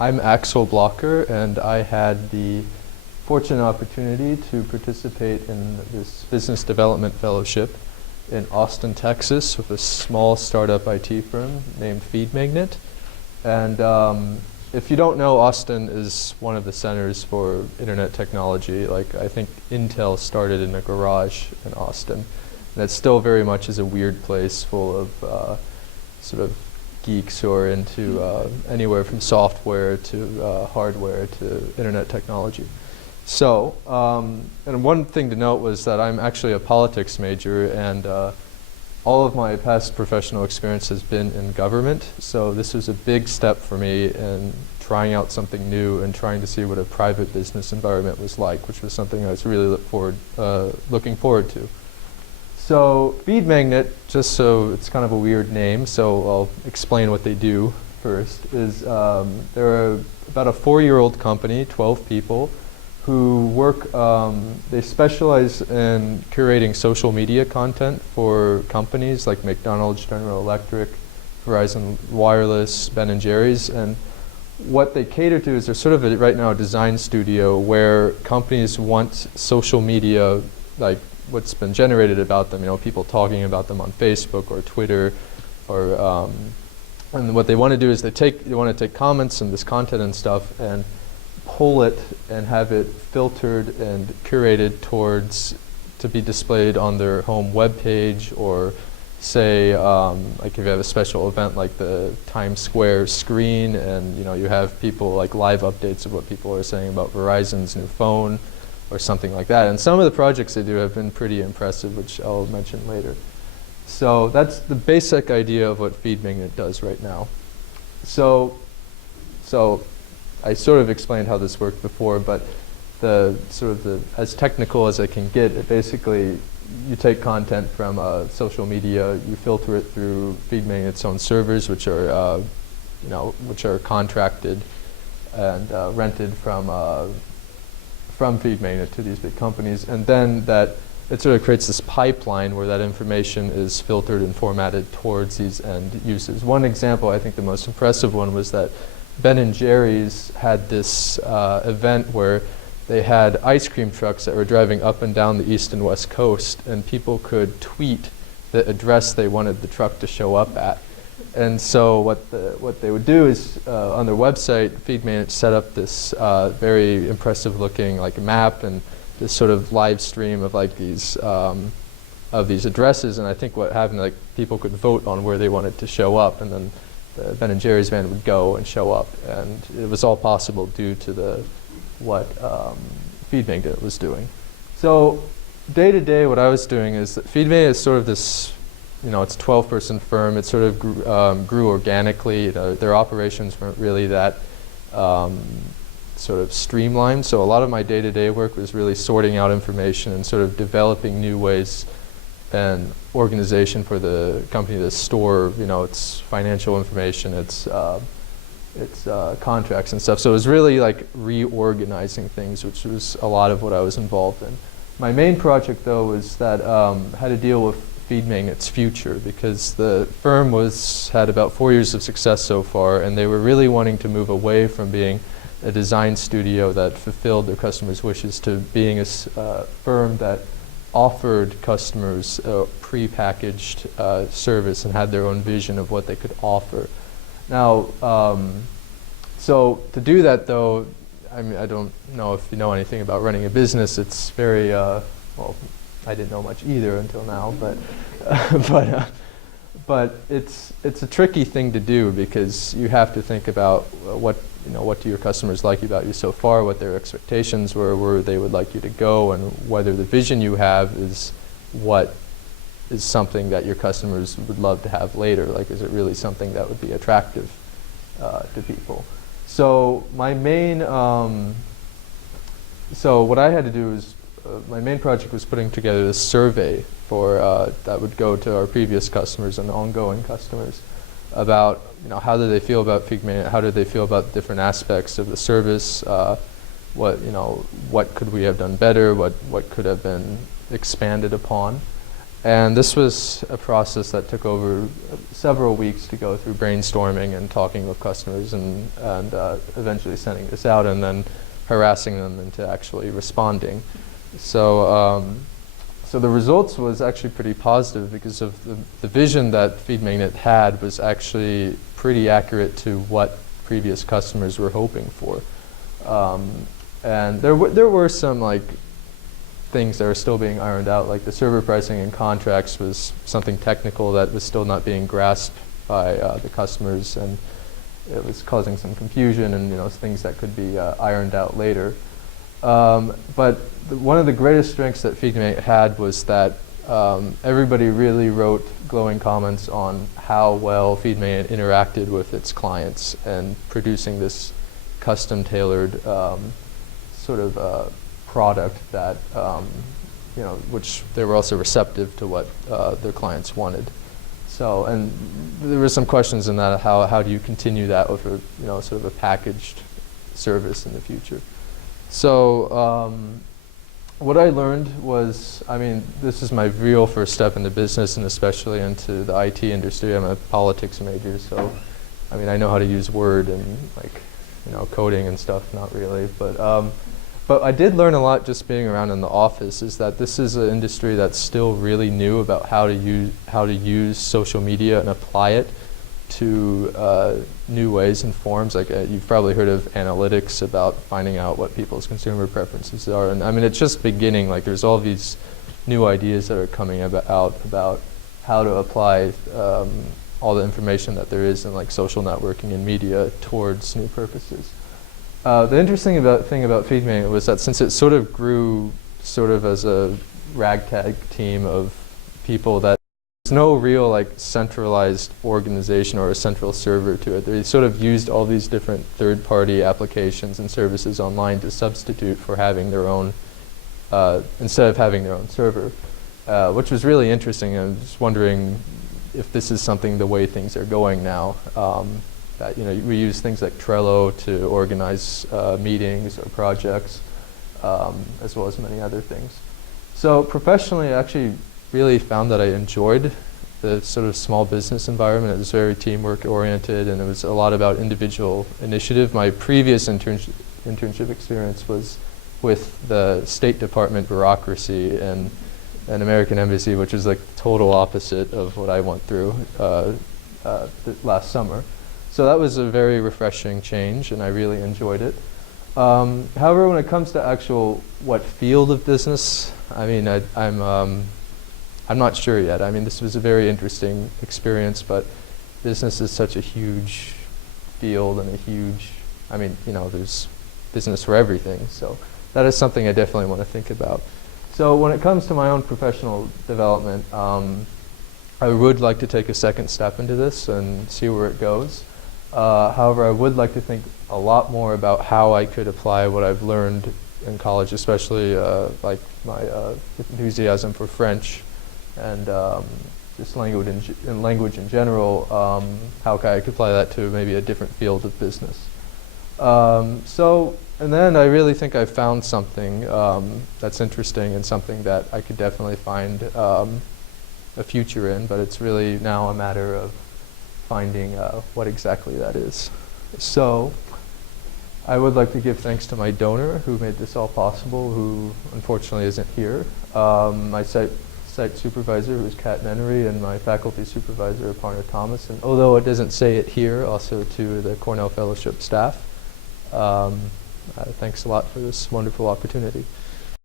I'm Axel Blocker, and I had the fortunate opportunity to participate in this business development fellowship in Austin, Texas, with a small startup IT firm named FeedMagnet. And if you don't know, Austin is one of the centers for internet technology. Like, I think Intel started in a garage in Austin. And it still very much is a weird place full of sort of geeks who are into anywhere from software to hardware to internet technology. So, and one thing to note was that I'm actually a politics major, and all of my past professional experience has been in government. So this was a big step for me in trying out something new and trying to see what a private business environment was like, which was something I was really looking forward to. So FeedMagnet, just so it's kind of a weird name, so I'll explain what they do first, is they're about a 4-year-old company, 12 people, who work, they specialize in curating social media content for companies like McDonald's, General Electric, Verizon Wireless, Ben & Jerry's, and what they cater to is they're sort of right now a design studio where companies want social media, like what's been generated about them, people talking about them on Facebook or Twitter, or and what they want to do is they want to take comments and this content and stuff and pull it and have it filtered and curated to be displayed on their home web page, or say like if you have a special event like the Times Square screen, and you have people like live updates of what people are saying about Verizon's new phone or something like that. And some of the projects they do have been pretty impressive, which I'll mention later. So that's the basic idea of what FeedMagnet does right now. So I sort of explained how this worked before, but as technical as I can get, it basically, you take content from social media, you filter it through FeedMagnet's own servers, which are contracted and rented from FeedMagnet to these big companies, and then it sort of creates this pipeline where that information is filtered and formatted towards these end users. One example, I think the most impressive one, was that Ben & Jerry's had this event where they had ice cream trucks that were driving up and down the east and west coast, and people could tweet the address they wanted the truck to show up at. And so what they would do is on their website, FeedMagnet set up this very impressive looking like map and this sort of live stream of like these addresses. And I think what happened, like, people could vote on where they wanted to show up, and then the Ben & Jerry's van would go and show up. And it was all possible due to what FeedMagnet was doing. So day to day, what I was doing is that FeedMagnet is sort of this, it's a 12-person firm. It sort of grew organically. Their operations weren't really that sort of streamlined. So a lot of my day-to-day work was really sorting out information and sort of developing new ways and organization for the company to store, its financial information, its contracts and stuff. So it was really like reorganizing things, which was a lot of what I was involved in. My main project, though, was that had to deal with FeedMagnet's future, because the firm had about 4 years of success so far, and they were really wanting to move away from being a design studio that fulfilled their customers' wishes to being a firm that offered customers a prepackaged service and had their own vision of what they could offer. Now, so to do that, though, I don't know if you know anything about running a business. It's very, well, I didn't know much either until now, but it's a tricky thing to do, because you have to think about what do your customers like about you so far, what their expectations were, where they would like you to go, and whether the vision you have is what is something that your customers would love to have later. Like, is it really something that would be attractive to people? So my main, so what I had to do is, my main project was putting together this survey for that would go to our previous customers and ongoing customers about how do they feel about FeedMagnet, how do they feel about different aspects of the service, what could we have done better, what could have been expanded upon. And this was a process that took over several weeks to go through brainstorming and talking with customers and eventually sending this out and then harassing them into actually responding. So, so the results was actually pretty positive because of the vision that Feed Magnet had was actually pretty accurate to what previous customers were hoping for. And there were some like things that are still being ironed out, like the server pricing and contracts was something technical that was still not being grasped by the customers, and it was causing some confusion and things that could be ironed out later. But one of the greatest strengths that FeedMate had was that everybody really wrote glowing comments on how well FeedMate interacted with its clients and producing this custom-tailored sort of product that which they were also receptive to what their clients wanted. So, and there were some questions in that, how do you continue that with a sort of a packaged service in the future? So what I learned was, I mean, this is my real first step into business and especially into the IT industry. I'm a politics major, so I mean, I know how to use Word and like coding and stuff, not really, but I did learn a lot just being around in the office, is that this is an industry that's still really new about how to use social media and apply it to new ways and forms. Like you've probably heard of analytics, about finding out what people's consumer preferences are. And I mean, it's just beginning. Like there's all these new ideas that are coming about how to apply all the information that there is in like social networking and media towards new purposes. The interesting thing about FeedMate was that since it sort of grew sort of as a ragtag team of people, that there's no real like centralized organization or a central server to it. They sort of used all these different third-party applications and services online to substitute for having their own, instead of having their own server, which was really interesting. I'm just wondering if this is something the way things are going now. That we use things like Trello to organize meetings or projects, as well as many other things. So professionally, I actually really found that I enjoyed the sort of small business environment. It was very teamwork oriented, and it was a lot about individual initiative. My previous internship experience was with the State Department bureaucracy and an American embassy, which is like total opposite of what I went through last summer. So that was a very refreshing change, and I really enjoyed it. However, when it comes to actual what field of business, I mean, I'm not sure yet. I mean, this was a very interesting experience, but business is such a huge field and a huge, I mean, there's business for everything. So that is something I definitely want to think about. So when it comes to my own professional development, I would like to take a second step into this and see where it goes. However, I would like to think a lot more about how I could apply what I've learned in college, especially like my enthusiasm for French and just language in general, how I could apply that to maybe a different field of business. And then I really think I found something that's interesting and something that I could definitely find a future in, but it's really now a matter of finding what exactly that is. So I would like to give thanks to my donor who made this all possible, who unfortunately isn't here, my site supervisor, who's Kat Nenery, and my faculty supervisor, Aparna Thomas, and although it doesn't say it here, also to the Cornell Fellowship staff. Thanks a lot for this wonderful opportunity.